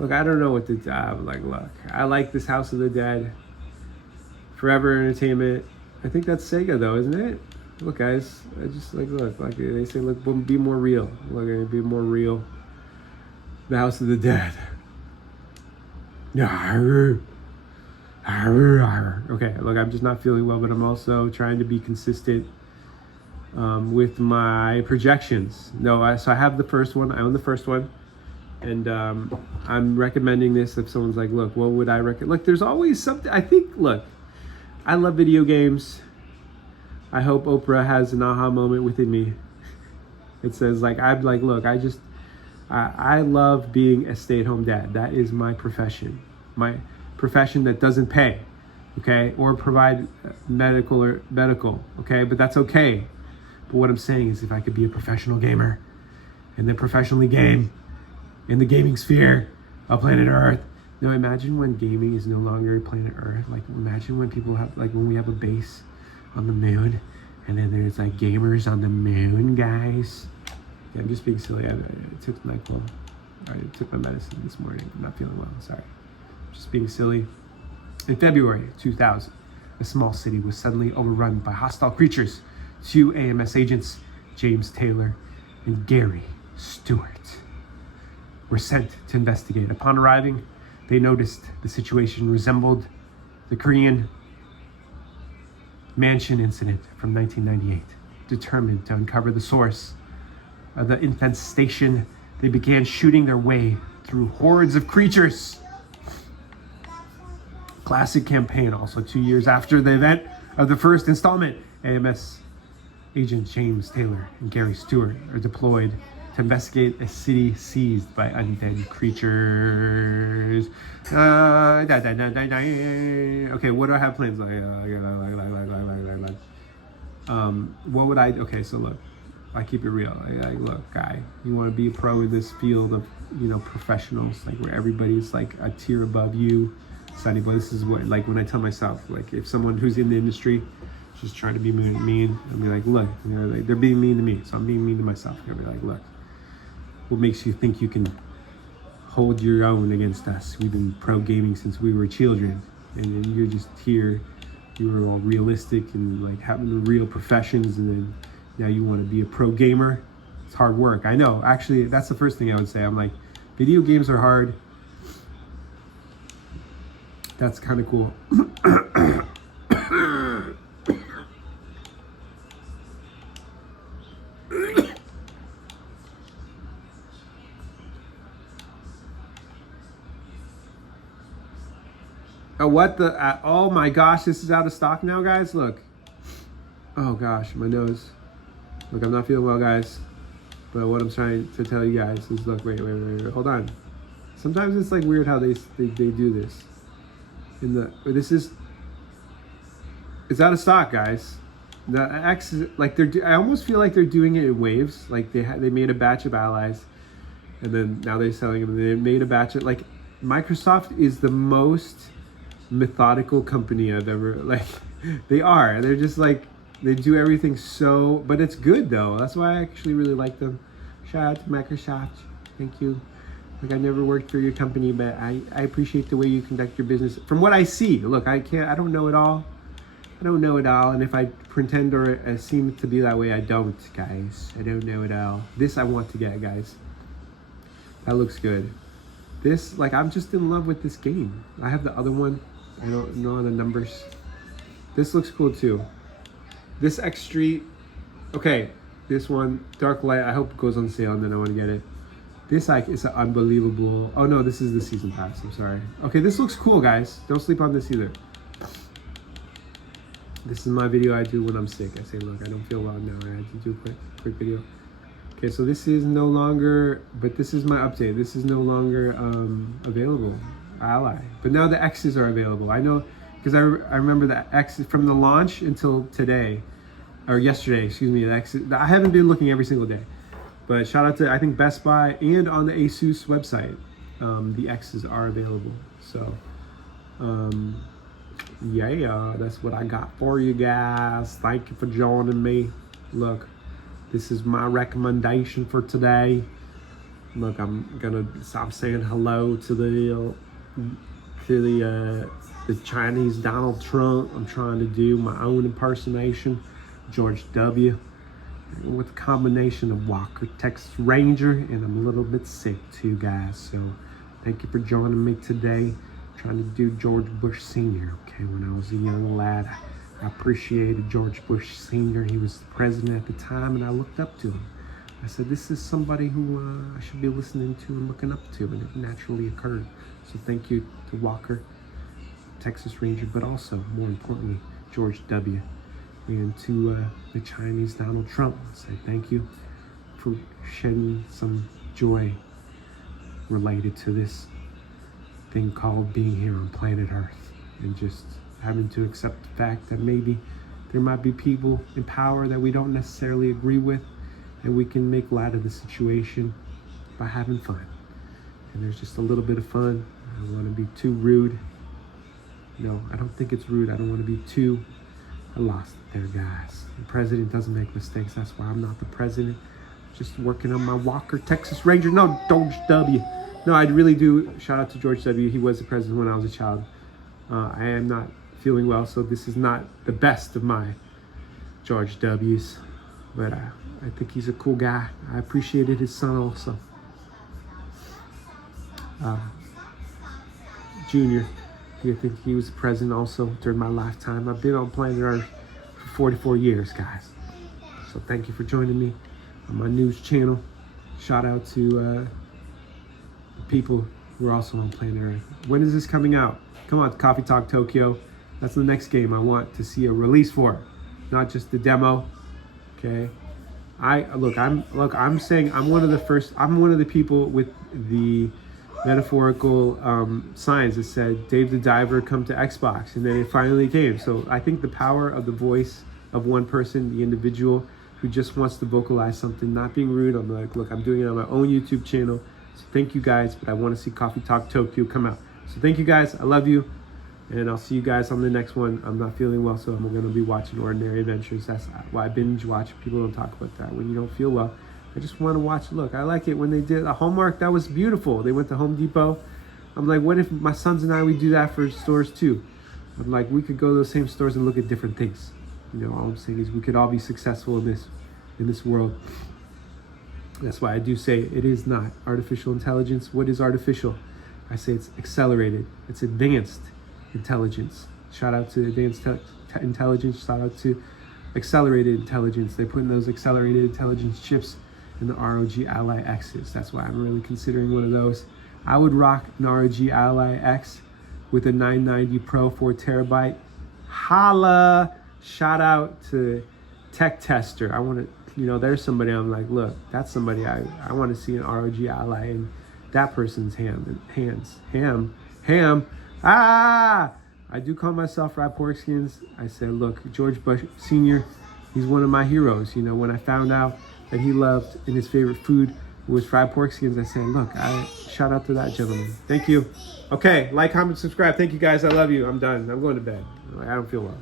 Look, I don't know what to do. Like, look, I like this House of the Dead. Forever Entertainment. I think that's Sega though, isn't it? Look, guys, I just look, like they say, look, be more real. Look, be more real. The House of the Dead. Okay, look, I'm just not feeling well, but I'm also trying to be consistent with my projections. So I have the first one. I own the first one. And I'm recommending this if someone's like, look, what would I recommend? Look, there's always something. I think, look, I love video games. I hope Oprah has an aha moment within me. It says, like, I'm like, look, I love being a stay-at-home dad. That is my profession. My profession that doesn't pay, okay? Or provide medical, okay? But that's okay. But what I'm saying is if I could be a professional gamer and then professionally game in the gaming sphere of planet Earth. Now imagine when gaming is no longer planet Earth. Like imagine when people have, like when we have a base on the moon and then there's like gamers on the moon, guys. Yeah, I'm just being silly. I took NyQuil. I took my medicine this morning. I'm not feeling well, sorry. Just being silly. In February 2000, a small city was suddenly overrun by hostile creatures. 2 AMS agents, James Taylor and Gary Stewart, were sent to investigate. Upon arriving, they noticed the situation resembled the Korean mansion incident from 1998. Determined to uncover the source of the infestation, they began shooting their way through hordes of creatures. Classic campaign. Also 2 years after the event of the first installment, AMS agent James Taylor and Gary Stewart are deployed to investigate a city seized by undead creatures. Okay, what do I have plans? What would I? Okay, so look, I keep it real. Look, guy, you want to be a pro in this field of, professionals, like where everybody's like a tier above you. Sonny, but this is what, like when I tell myself, like if someone who's in the industry is just trying to be mean, I'll be like, look, like, they're being mean to me, so I'm being mean to myself. I'll be like, look, what makes you think you can hold your own against us? We've been pro gaming since we were children, and then you're just here. You were all realistic and like having real professions, and then now you want to be a pro gamer. It's hard work. I know. Actually, that's the first thing I would say. I'm like, video games are hard. That's kind of cool. What the? Oh my gosh, this is out of stock now, guys. Look. Oh gosh, my nose. Look, I'm not feeling well, guys. But what I'm trying to tell you guys is, look, wait, hold on. Sometimes it's like weird how they do this. It's out of stock, guys. The X is like I almost feel like they're doing it in waves. Like they made a batch of allies, and then now they're selling them. They made a batch of, like, Microsoft is the most methodical company I've ever, like, they're just like, they do everything so, but it's good though. That's why I actually really like them. Shout out to Microsoft. Thank you. Like, I never worked for your company, but I appreciate the way you conduct your business. From what I see, look, I don't know it all. And if I pretend or seem to be that way, I don't, guys. I don't know it all. This I want to get, guys. That looks good. This, like, I'm just in love with this game. I have the other one. I don't know the numbers. This looks cool too. This X Street. Okay, this one, Dark Light. I hope it goes on sale and then I want to get it. This, like, is an unbelievable. Oh no, this is the season pass. I'm sorry. Okay, this looks cool, guys. Don't sleep on this either. This is my video I do when I'm sick. I say, look, I don't feel well now. I had to do a quick video. Okay, so this is no longer, but this is my update. This is no longer available, Ally. But now the X's are available. I know, because I remember the X from the launch until today, or yesterday, excuse me, the X, I haven't been looking every single day. But shout out to, I think, Best Buy and on the ASUS website, the X's are available. So, yeah, that's what I got for you guys. Thank you for joining me. Look, this is my recommendation for today. Look, I'm saying hello to the Chinese Donald Trump. I'm trying to do my own impersonation, George W. with a combination of Walker, Texas Ranger, and I'm a little bit sick too, guys. So thank you for joining me today. Trying to do George Bush Sr. Okay, when I was a young lad, I appreciated George Bush Sr. He was the president at the time, and I looked up to him. I said, this is somebody who I should be listening to and looking up to, and it naturally occurred. So thank you to Walker, Texas Ranger, but also, more importantly, George W. And to the Chinese Donald Trump, I say thank you for shedding some joy related to this thing called being here on planet Earth, and just having to accept the fact that maybe there might be people in power that we don't necessarily agree with, and we can make light of the situation by having fun. And there's just a little bit of fun. I don't want to be too rude. No, I don't think it's rude. I don't want to be too... I lost it there, guys. The president doesn't make mistakes. That's why I'm not the president. Just working on my Walker, Texas Ranger. No, George W. No, I really do. Shout out to George W. He was the president when I was a child. I am not feeling well, so this is not the best of my George W's. But I think he's a cool guy. I appreciated his son also. Junior. I think he was the president also during my lifetime. I've been on planet Earth for 44 years, guys. So thank you for joining me on my news channel. Shout out to the people who are also on planet Earth. When is this coming out? Come on, Coffee Talk Tokyo. That's the next game I want to see a release for, not just the demo. Okay. I'm saying I'm one of the people with the metaphorical signs that said Dave the Diver come to Xbox, and then it finally came. So I think the power of the voice of one person, the individual who just wants to vocalize something, not being rude. I'm like, look, I'm doing it on my own YouTube channel. So thank you guys, but I want to see Coffee Talk Tokyo come out. So thank you guys. I love you. And I'll see you guys on the next one. I'm not feeling well, so I'm going to be watching Ordinary Adventures. That's why I binge watch. People don't talk about that when you don't feel well. I just want to watch. Look, I like it when they did a Hallmark. That was beautiful. They went to Home Depot. I'm like, what if my sons and I, we do that for stores too? I'm like, we could go to those same stores and look at different things. You know, all I'm saying is we could all be successful in this world. That's why I do say it is not artificial intelligence. What is artificial? I say it's accelerated. It's advanced intelligence. Shout out to advanced intelligence. Shout out to accelerated intelligence. They're putting those accelerated intelligence chips in the ROG Ally X's. That's why I'm really considering one of those. I would rock an ROG Ally X with a 990 Pro 4 terabyte. Holla! Shout out to Tech Tester. I want to, there's somebody I'm like, look, that's somebody I want to see an ROG Ally in that person's hands. Ham. I do call myself Fried Porkskins. I said, look, George Bush Sr., he's one of my heroes. When I found out that he loved and his favorite food was fried porkskins, I said, look, shout out to that gentleman. Thank you. Okay, like, comment, subscribe. Thank you guys. I love you. I'm done. I'm going to bed. I don't feel well.